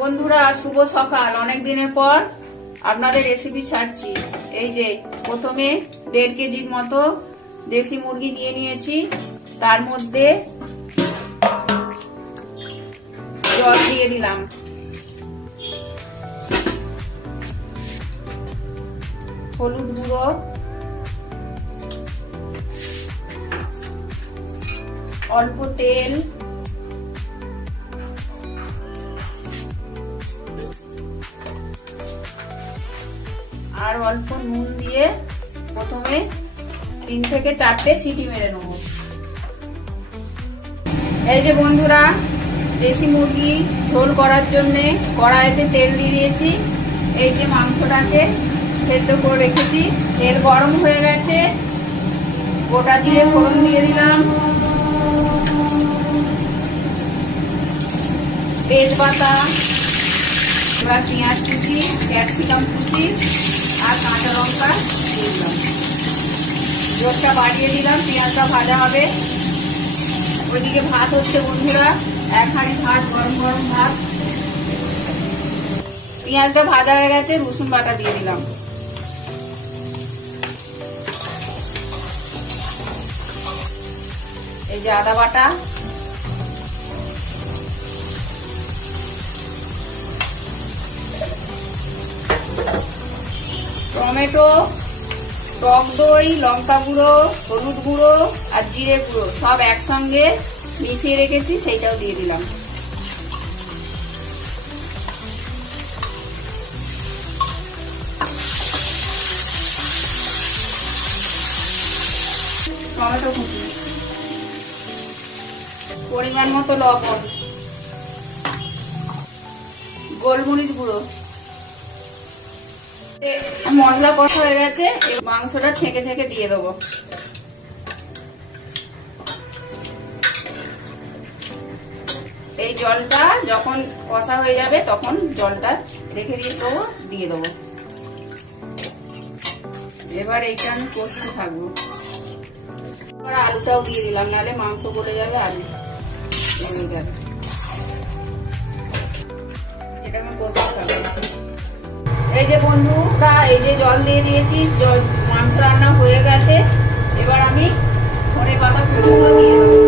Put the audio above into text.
বন্ধুরা শুভ সকাল। অনেক দিনের পর আপনাদের রেসিপি ছাড়ছি। এই যে প্রথমে 1.5 কেজির মতো দেশি মুরগি নিয়ে নিয়েছি, তার মধ্যে জল দিয়ে দিলাম, হলুদ গুঁড়ো, অল্প তেল, আর অল্প নুন দিয়ে প্রথমে 3 থেকে 4টে সিটি মেরে নেব। এই যে বন্ধুরা, দেশি মুরগি ঝোল করার জন্য কড়াইতে তেল দিয়ে দিয়েছি। এই যে মাংসটাকে সেদ্ধ করে রেখেছি, তেল গরম হয়ে গেছে, গোটা জিরে ফোড়ন দিয়ে দিলাম, তেজপাতা, এবার পেঁয়াজ কুচি, ক্যাপসিকাম কুচি আর কাঁচা লঙ্কা দিয়ে দিলাম। জলটা বাড়িয়ে দিলাম, পেঁয়াজটা ভাজা হবে। ওইদিকে ভাত হচ্ছে বন্ধুরা, 1 হাঁড়ি ভাত, গরম গরম ভাত। পেঁয়াজটা ভাজা হয়ে গেছে, রসুন বাটা দিয়ে দিলাম। এই যে আদা বাটা, টমেটো, টক দই, লঙ্কা গুঁড়ো, হলুদ গুঁড়ো আর জিরে গুঁড়ো সব একসঙ্গে মিশিয়ে রেখেছি, সেইটাও দিয়ে দিলাম। টমেটো কুচি, পরিমাণ মতো লবণ, গোলমরিচ গুঁড়ো। মশলা কষা হয়ে গেছে, মাংসটা ছেঁকে ছেঁকে দিয়ে দেবো। এই জলটা যখন কষা হয়ে যাবে তখন জলটা রেখে দিয়ে দেবো। এবার এইটা আমি কষতে থাকবো। এবার আলুটাও দিয়ে দিলাম, নাহলে মাংস পড়ে যাবে, আলু হয়ে যাবে। এটা আমি কষতে থাকবো। এই যে বন্ধুরা, এই যে জল দিয়ে দিয়েছি, মাংস রান্না হয়ে গেছে। এবার আমি ধনে পাতা কুচিগুলো দিয়ে দেবো।